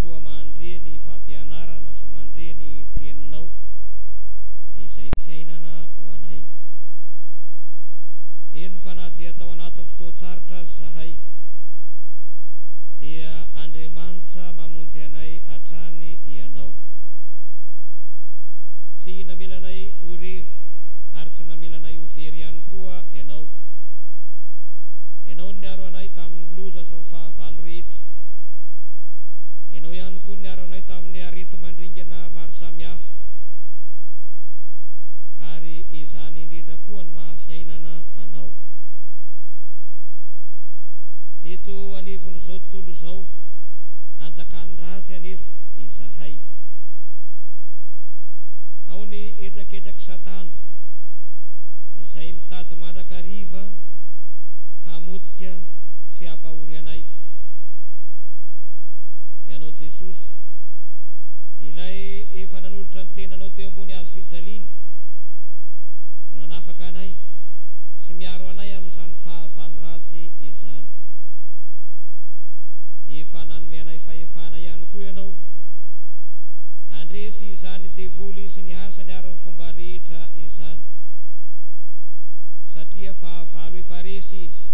koa mandre ny fampianarana sy mandre ny teninao izay fiainana ho anay. Eny fa na dia atao anatin'ny fotoan-tsarotra azy zahay dia Andriamanitra mamonjy anay hatrany ianao. Tsy namela anay ho rery ary tsy namela anay ho very ihany koa ianao. Ianao niaro anay tamin'ny loza sy ny fahavalo rehetra. Ianao ihany koa niaro anay tamin'ny arety mandringana maro samihafa. Ary izany indrindra koa ny mahafiainana anao. Eto anivon'izao tontolo izao, anjakan'ny ratsy anefa izahay. Ao ny etraketraky Satana izay mitady mandrakariva hamotika sy hampahory anay. Ianao Jesosy, ilay efa nanolotra ny tenanao teo ambony hazo fijaliana, no nanafaka anay sy miaro anay amin'izany fahavalo ratsy izany. Efa nanome anay fahefana ihany koa ianao, andresy izany devoly sy ny asany ary ny fomba rehetra izany, satria fahavalo efa resy izy,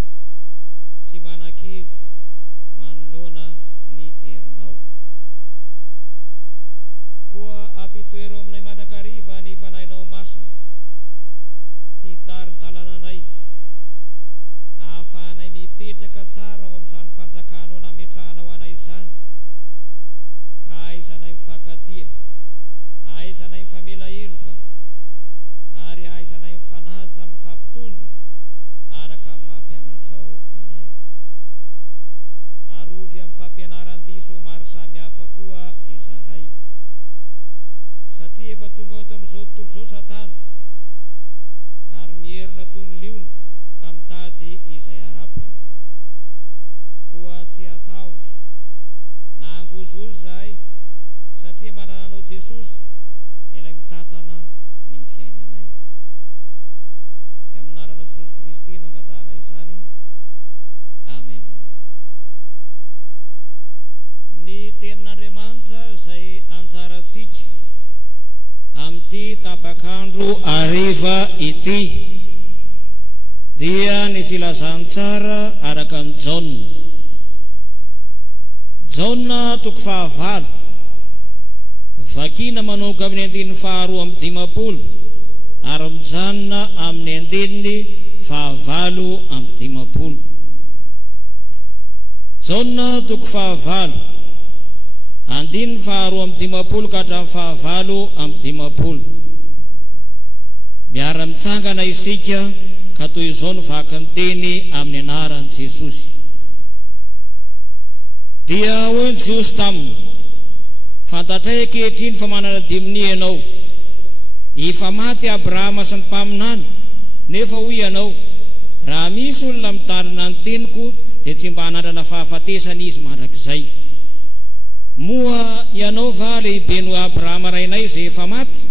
tsy manan-kevy manoloana ny herinao. Koa ampitoerao aminay mandrakariva ny fanahinao masina, hitari-dalana anay, ahafahanay mipetraka tsara ao amin'izany fanjakanao nametrahanao anay izany, ka aizanay mifankatia, aizanay mifamela heloka, ary aizanay mifanaja mifampitondra araka amin'ny mampianatrao anay. Arovy amin'ny fampianaran-diso maro samihafa koa izahay, satria efa tonga eto amin'izao tontolo izao Satana, ary mierina toy ny liona ka mitady izay arapany. Koa tsy atahotra na angozozy zahay, satria manana anao Jesosy ilay mitatana ny fiainanay. Dia amin'ny anarana Jesosy Kristy no angatahana izany. Amen. Ny tenin'Andriamanitra izay anjarantsika amin'ity tapakandro hariva ity dia ny filazantsara araka ny Jaona. Jaona toko 9, vakina manomboka amin'ny andininy 2:10 ary mijanona amin'ny andininy 9:10. Jaona toko 9, andininy 2:10 ka hatramin'ny 9:10. Miara-mitsangana isika ka toy izao no vaky ny teny amin'ny anaran'i Jesosy. Dia hoy Jesosy taminy, fantatray ankehitriny fa manana diminy ianao. Efa maty Abrahama sy ny mpaminany, nefa hoy ianao, raha misy olona mitarina ny teniko dia tsy mba hanandrana fahafatesana izy mandrakizay. Moa ianao va lehibe no Abrahama rainay izay efa maty?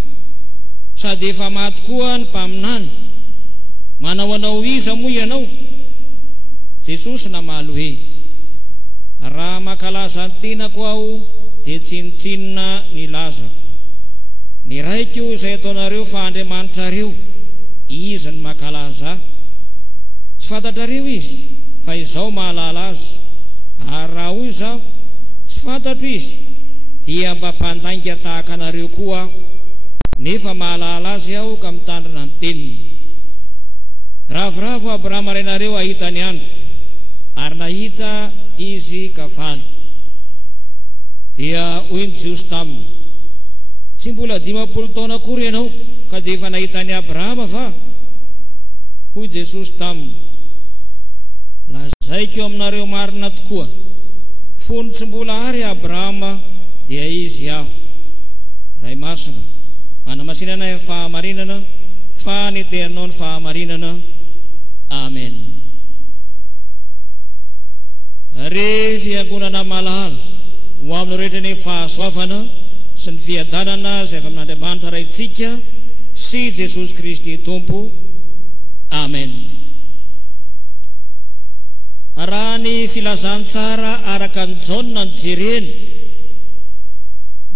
Sady efa maty koa ny mpaminany. Manao anao iza moa ianao? Jesosy namaly hoe, raha makalaza ny tenako aho dia tsinitsinina ny lazako. Ny raiko izay ataonareo fa Andriamanitrareo, izy ny makalaza. Tsy fantatrareo izy, fa izaho mahalala azy. Ary raha hoy izaho, tsy fantatro izy, dia mba mpandainga tahaka anareo koa aho, nefa mahalala azy aho ka mitandrina ny teniny. Ravoravo Abrahama rainareo ahita ny androko, ary nahita izy ka faly. Dia hoy Jesosy taminy, tsy mbola 50 taona akory ianao ka dia efa nahita ny Abrahama va? Hoy Jesosy taminy, lazaiko eo aminareo marina tokoa, fony tsy mbola ary Abrahama dia izy aho. Ray masina, manamasina anay amin'ny fahamarinana, fa ny teninao ny fahamarinana. Amen. Re fiangonana malala ho amin'ny rehetra ny fahasoavana sy ny fiadanana izay avy amin'Andriamanitra raitsika sy Jesosy Kristy Tompo. Amen. Raha ny filazantsara araka ny Jaona no jerena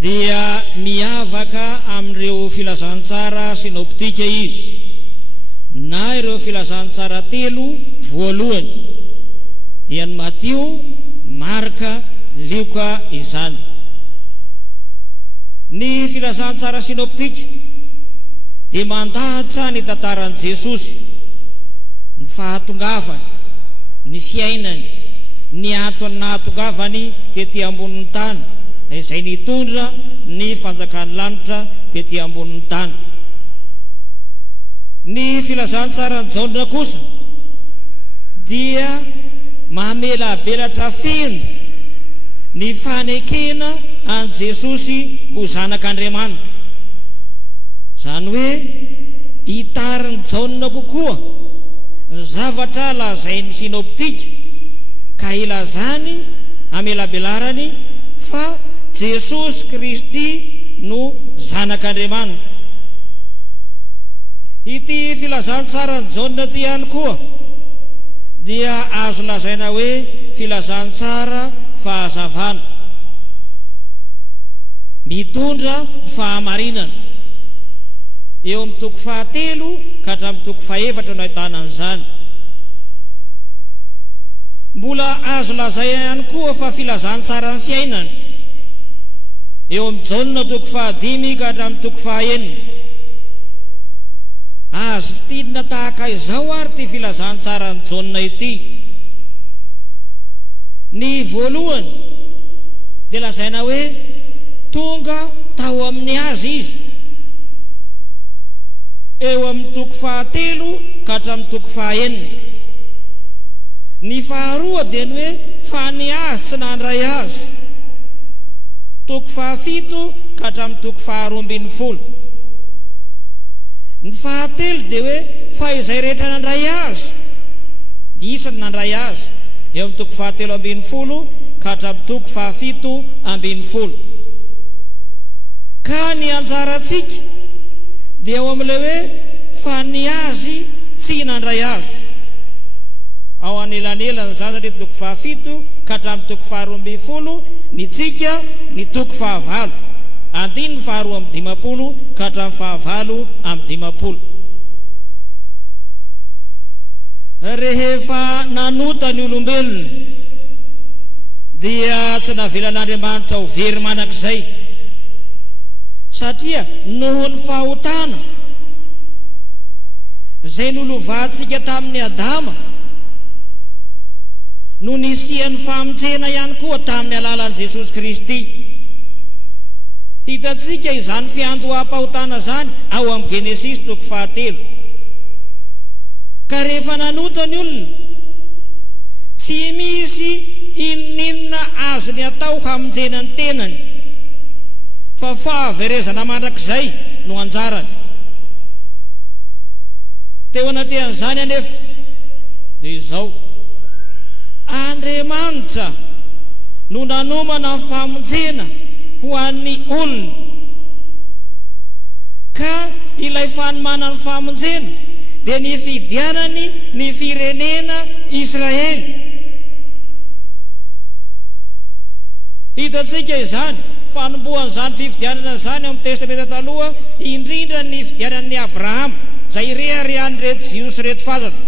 dia miavaka amin'ireo filazantsara sinoptika izy na ireo filazantsara telo voalohany dia ny Matio, Marka, Luka izany. Ny filazantsara sinoptika dia mandahatra ny tantaran'i Jesosy, ny fahatongavany, ny fiainany, ny nahatongavany tetỳ ambonin'ny tany, izay nitondra ny fanjakan'ny lanitra tetỳ ambonin'ny tany. Ny filazantsara ny Jaona kosa dia mamela belatra feno ny fanekena an Jesosy ho zanak'Andriamanitra. Zany hoe hitarin'ny Jaona kokoa ny zavatra lazain'ny sinoptika ka ilazany amelabelarany fa Jesosy Kristy no zanak'Andriamanitra. Ity filazantsara ny Jaona ty ihany koa dia azo lazaina hoe filazantsara fahazavana, mitondra fahamarinana. Eo amin'ny toko 3 ka hatramin'ny toko 4 no ahitana an'izany. Mbola azo lazay ihany koa fa filazantsara ny fiainana eo amin'ny Jaona toko 5 ka hatramin'ny toko 9. Azo fitidina tahaka izao ary ty filazantsara ny Jaona ity. Ny voalohany dia lazaina hoe tonga tao amin'ny azy izy eo amin'ny toko 3 ka hatramin'ny toko 9. Ny faharoa dia ny hoe fa ny azy tsy nandray azy, toko 7 ka hatramin'ny toko 12. Ny fahatelo dia hoe fa izay rehetra nandray azy, isany nandray azy eo amin'ny toko 17 ka hatramin'ny toko 17. Ka ny anjarantsika dia eo amin'ilay hoe fa ny azy tsy nandray azy. Ao anelanelany zany satria toko 17 ka hatramin'ny toko 12, ny tsika ny toko 9, andiny ny 12 ka hatramin'ny 9. Rehefa nanota ny olombelona dia tsy navelan'Andriamanitra ho very manak'izay, satria noho ny fahotana izay nolovantsika tamin'ny Adama no nisian'ny famonjena ihany koa tamin'ny alalan'i Jesosy Kristy. Hitatsika izany fiandoham-pahotana zany ao amin'ny Genesis toko 13. Ka rehefa nanota ny olona, tsy misy inona azo ny atao hamonjena ny tenany fa fahaverezana mandrakizay no anjarany. Teo anatrehan'izany anefa dia izao, Andriamanitra no nanomana ny famonjena ho an'ny olona, ka ilay fanomanany famonjena dia ny fidianany ny firenena Israely. Hitatsika izany fanombohan'izany fifidianana izany amin'ny testamenta taloha, indrindra ny fidianan'ny Abrahama izay reharehan'ny reto jiro sy reto fantatra.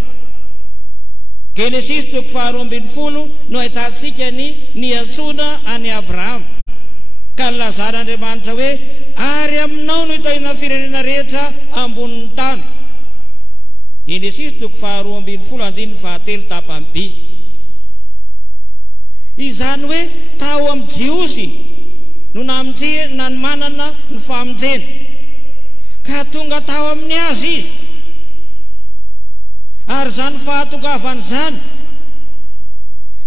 Genesis toko 12 no ahitantsika ny antsona any Abrahama, ka lazan'Andriamanitra hoe ary aminao no hitahina firenena rehetra ambonin'ny tany. Genesis toko 12:7 tapany B. Izany hoe tao amin'ny Jiosy no manana ny famonjena, ka tonga tao amin'ny azy izy, ary zany fahatongavany zany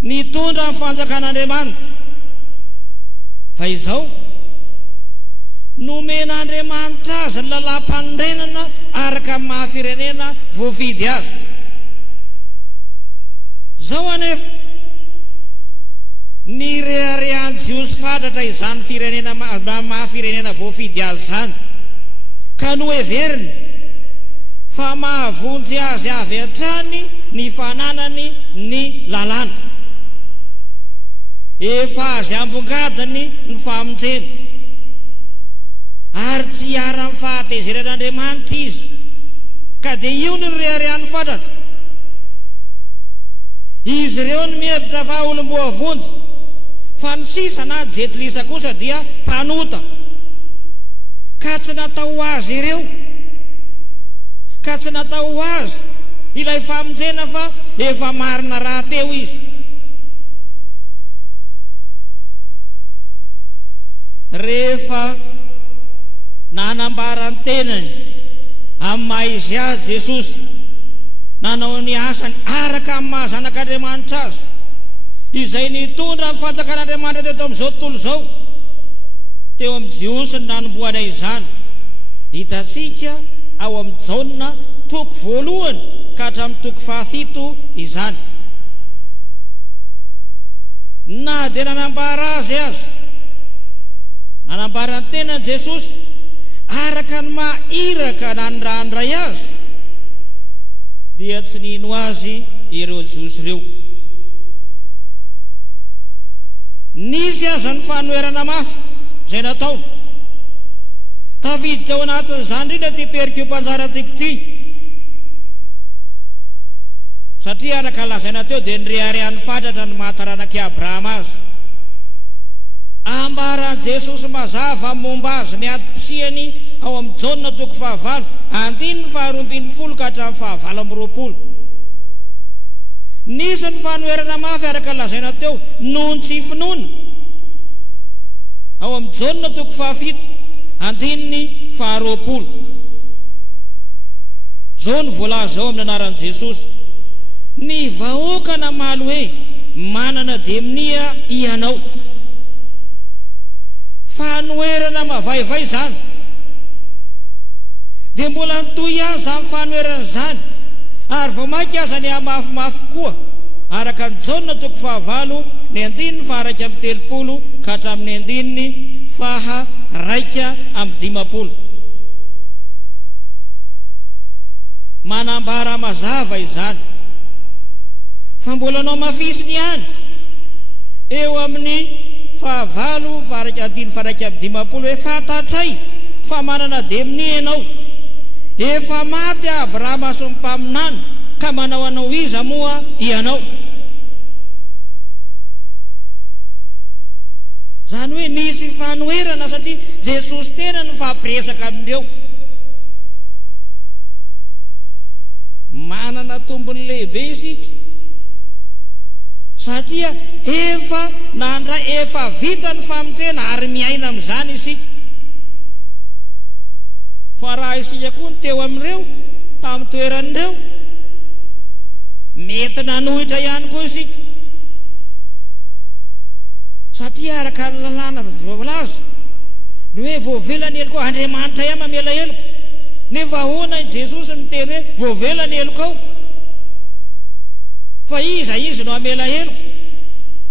nitondra ny fanjakan'Andriamanitra. Fa izao nomen'Andriamanitra azy ny lalam-panorenana araka amin'ny mahafirenena voafidy azy. Zao anefa ny reharehan'i Jiosy fatratra izany firenena mahafirenena voafidy azy zany, ka no heveriny fa mahavonjy azy avy hatrany ny fananany ny lalàna, efa azy ambongadiny ny famonjena. ary tsy ara ny fahatezeran'Andriamanitra izy, ka dia io ny reharehan'ny fantatra. Izy ireo ny mihevitra fa olom-boavonjy, fa ny sisa na jetilisa kosa dia mpanota, ka tsy natao azy ireo, ka tsy natao azy ilay famonjena fa efa marina raha teo izy. Rehefa nanambara ny tenany amin'ny maha izy azy Jesosy, nanao ny asany araka amin'ny mahazanak'Andriamanitra azy, izay nitondra ny fanjakan'Andriamanitra teto amin'izao tontolo izao, teo amin'ny Jiosy ny nanomboana izany. Hitantsika ao amin'ny Jaona toko voalohany ka hatramin'ny toko 7 izany. Na dia nanambara azy azy, nanambara ny tenany Jesosy araka ny mahiraka na ny raha ndray azy, dia tsy nino azy ireo Jiosy ireo. Nisy aza ny fanoherana mafy izay nataony, tafidy teo anatin'izany indrindra ty perikio-panjara tiky ty, satria araka lazaina teo dia ny reharehan'ny fatratra ny mahataranaky Abrahama azy. Ambaran Jesosy mazava momba azy ny ati-pisihany ao amin'ny Jaona toko 9 andininy 12 ka hatramin'ny 20. Nisy ny fanoherana mafy araka lazaina teo noho ny tsy finoana ao amin'ny Jaona toko 7 andininy 20. Zao ny voalaza ao amin'ny anaran'i Jesosy: ny vahoaka namaly hoe manana demonia ianao. Fanoherana mavaivay izany, dia mbola nitohy ihany izany fanoherana izany, ary vao mainka aza ny amafimafy koa araka ny Jaona toko 9 ny andininy 130 ka hatramin'ny andininy 150. Manambara mazava izany fa mbola nao mafisiny ihany eo amin'ny 9:150 hoe fantatray fa manana demonia ianao, efa maty Abrahama sy ny mpaminany, ka manao anao iza moa ianao? Zany hoe nisy fanoherana satria Jesosy tena ny fampiresaka amin'ireo. Manana tombony lehibe isika satria efa nandray, efa vita ny famonjena ary miaina amin'izany isika. Fa raha isika koa ny teo amin'ireo tamin'ny toeran'ireo, mety nanohitra ihany koa isika, satria araka ny lalàna voalaza ny hoe voavelany eloko ao, Andriamanitra ihany mamela eloko, nefa ahoana Jesosy miteny hoe voavelany eloko ao? Fa izy no amela eloko,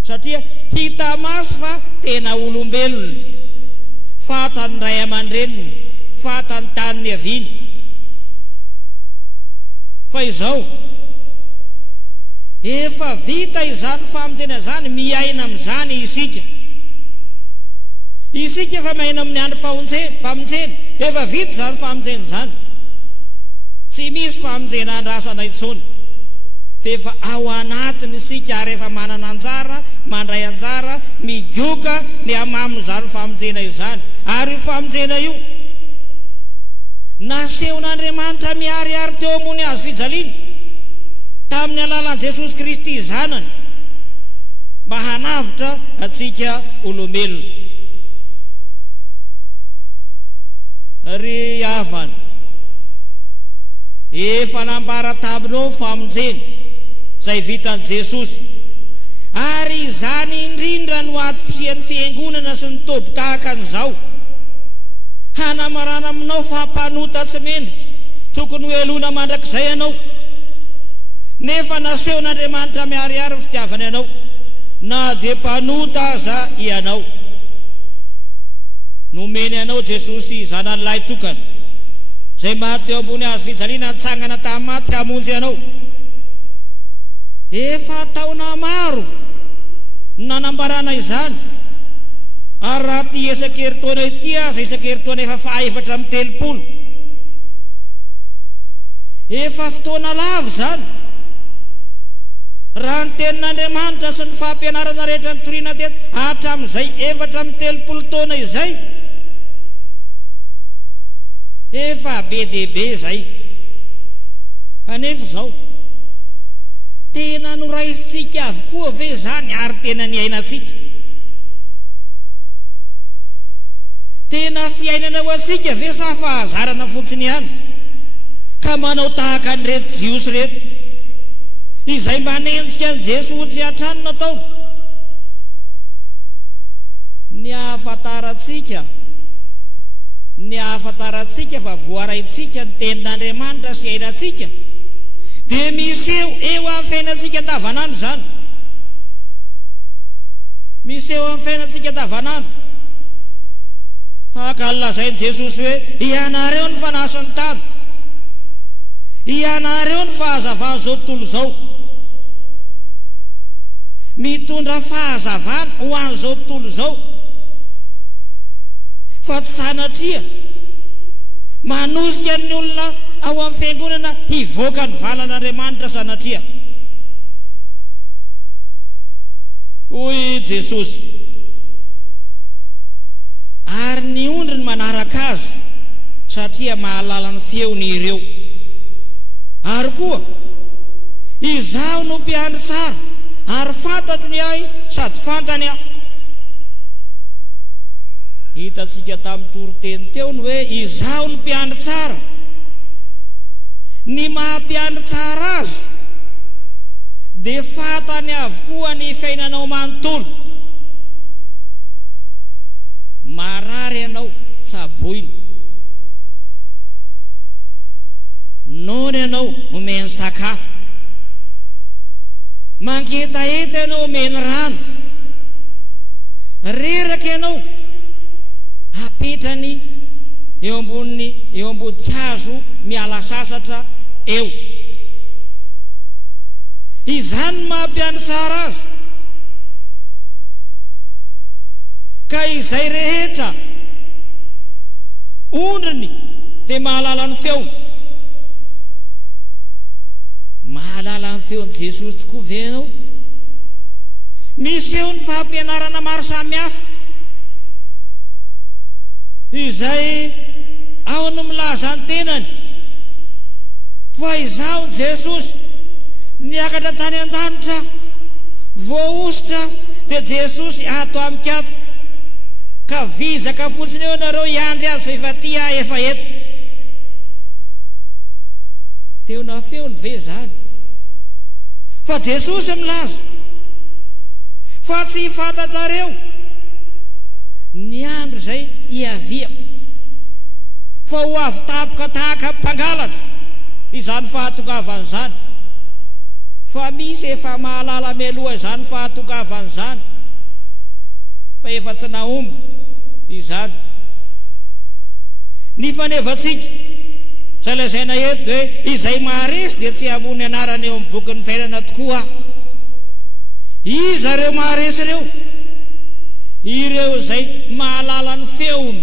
satria hita maso fa tena olombelona, fatany ray aman-dreniny, fatany taniny aviany. Fa izao efa vita izany famonjena izany, miaina amin'izany isika. Isika efa miaina amin'ny andro mpamonjena, efa vita izany famonjena izany, tsy misy famonjena andrasana intsony. Efa ao anatiny isika ary efa manana anjara, mandray anjara, migioka ny amamin'izany famonjena izany. Ary io famonjena io nasehon'Andriamanitra miharihary teo ambony hazo fijaliana tamin'ny alalan'i Jesosy Kristy zanany, mba hanavitra atsika olombelona. Ry havana, efa nambara taminao famonjena zay vitan'i Jesosy, ary izany indrindra no ati-pisihan'ny fiangonana sy ny toby tahaka an'izao, hanamarana aminao fa mpanota tsy mendrika, tokony hoelona mandrakizay ianao, nefa nasehon'Andriamanitra miharihary ny fitiavany ianao, na dia mpanota aza ianao. Nomeny ianao Jesosy zanany lahy tokana, zay maty eo ambony hazo fijaliana, antsangana tamin'ny maty hamonjy ianao. Efa taona maro nanambarana izany, ary raha ty isan-keritaona ity aza isan-keritaona efa fahaefatra amin'ny telopolo, efa fotoana lavo zany. Raha ny tenin'Andriamanitra sy ny fampianarana rehetra nitoriana teto hatramin'izay efatra amin'ny telopolo taona izay, efa be dehibe zay. Kanefa zao tena noraisitsika avokoa ve zany ary tena ny ainatsika? Tena fiainana ho atsika ve sa fahazarana fotsiny ihany ka manao tahaka ny reto jiosy reto izay manenjika an' Jesosy hatrany natao? Ny ahafantaratsika fa voaraitsika ny tenin'Andriamanitra sy ainatsika dia misy eo amin'ny fiainantsika andavanandro zany. Misy eo amin'ny fiainantsika andavanandro. Ka lazain'i Jesosy hoe ianareo ny fanasany tany, ianareo ny fahazavana zao tontolo zao, mitondra fahazavana ho an'izao tontolo zao, fa tsy sanatria manosika ny olona ao amin'ny fiangonana hivoaka ny valan'Andriamanitra sanatria. Hoy Jesosy, ary ny ondry ny manaraka azy satria mahalala ny feony ireo. Ary koa izaho no mpiandry tsara ary fantatro ny ahy sady fantany aho. Hitatsika tamin'ny toriteny teo ny hoe izaho no mpiandry tsara. Ny mahampiandry tsara azy dia fantany avokoa ny fiainanao manontolo. Marary ianao tsaboina, nono ianao omeny sakafo, mangetaeta ianao omeny rano, reraka ianao apetrany eo ambony hazo miala sasatra eo. Izany ny mampiandry tsara azy. Ka izay rehetra ondriny dia mahalala ny feony. Mahalala ny feony Jesosy tokoa ve ianao? Misy eo ny fampianarana maro samihafa izay ao no milaza ny tenany fa izaho Jesosy niakatra tany an-danitra, voaositra dia Jesosy ato amikato, ka vizaka fotsiny eo nareo iandry azy fa efa ty ahy efa eto. Teo na feony ve zany? Fa Jesosy milaza fa tsy fantatrareo ny andro zay iavia fa ho avy tapoka tahaka mpangalatra izany fahatongavany zany. Fa misy efa mahalala meloha izany fahatongavany zany fa efa tsy nahomby izany. Ny fanevantsika zay lazaina eto hoe izay maharesy dia tsy hamony anarany eo amin'ny bokin'ny fiainana tokoa. Iza reo maharesy ireo? Ireo zay mahalala ny feony,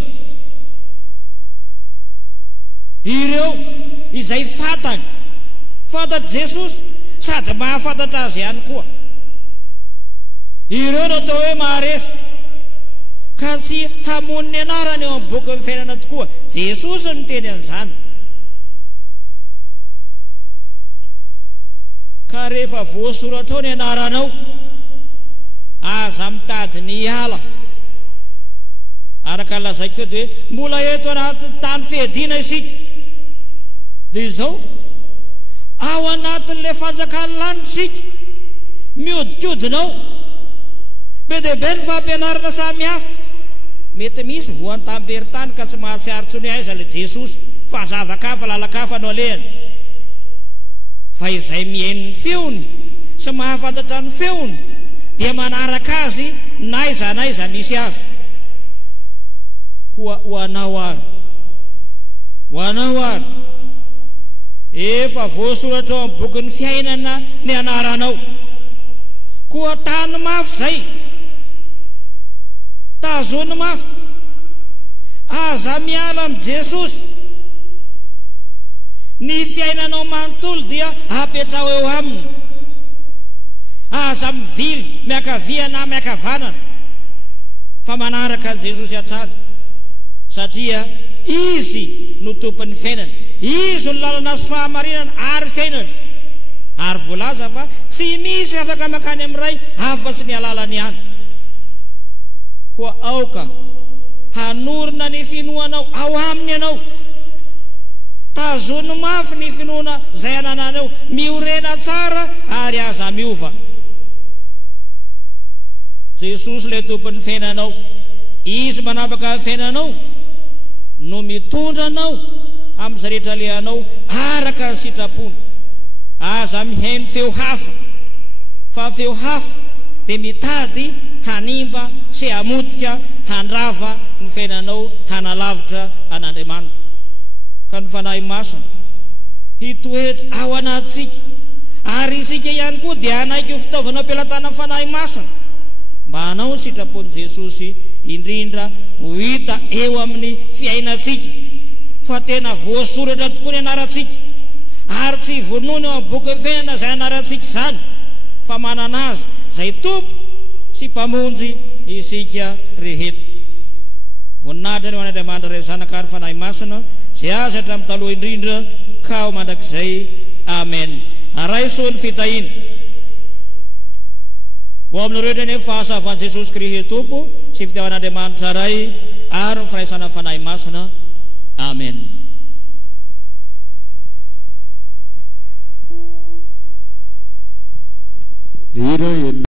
ireo izay fantany, fantatry Jesosy sady mahafantatra azy ihany koa. Ireo no atao hoe maharesy ka tsy hamony ny anarany eo amin'ny bokin'ny fiainana tokoa. Jesosy no teny an'izany. Ka rehefa voasoratra ao ny anaranao, aza mitady ny ala. Araka lazaiko teto hoe mbola eto anaty tany fiadiana isika, dia izao ao anatin'le fanjakany lanitra isika, miodikodinao be dia be ny fampianarana samihafa. Mety misy voany tambery-tany ka tsy mahatsiaro tsony aiza le Jesosy fa zavakafa lalakafa no alehany. Fa izay mihaino ny feony sy mahafantatra ny feony dia manaraka azy naiza naiza misy azy. Koa ho anao ary efa voasoratra ao amin'ny bokin'ny fiainana ny anaranao. Koa tany mafy zay tazony mafy, aza miala am Jesosy. Ny fiainanao manontolo dia apetrao eo aminy, aza mivily miakavia na miakavanana fa manaraka an Jesosy hatrany, satria izy no tompon'ny fiainana, izy no lalana sy fahamarinana ary fiainana. Ary voalaza fa tsy misy afaka makany amiray afa-tsy ny alalany ihany. Koa aoka hanorina ny finoanao ao aminy ianao, tazony mafy ny finoana zay anananao, miorena tsara ary aza miova. Jesosy le tompon'ny fiainanao, izy manapaka fiainanao no mitondra anao amin'izay rehetra lehanao araka ny sitrapony. Aza mihaino feo hafa, fa feo hafa dia mitady hanimba sy hamotika handrava ny fiainanao hanalavitra an'Andriamanitra. Ka ny fanahy masina hitoetra ao anatsika, ary isika ihany koa dia hanaiky fitaovana ampelatana fanahy masina mba hanao sitrapon'i Jesosy indrindra ho hita eo amin'ny fiainatsika, fa tena voasoratra tokoa ny anarantsika, ary tsy vonoina eo amin'ny boky fiainana zay anarantsika zany, fa manana azy zay tompo sy mpamonjy isika rehetra. Voninahitra ny ho an'Andriamanitra ray zanaka ary fanahy masina zay azy hatramin'ny taloha indrindra ka ho mandrakizay. Amen. Araisoa ny fitahina ho amin'ireo ndray nefa fahasavan'i Jesosy Kristy tompo sy fitiavan'Andriamanitra ray ary ny firaisana fanahy masina. Amen.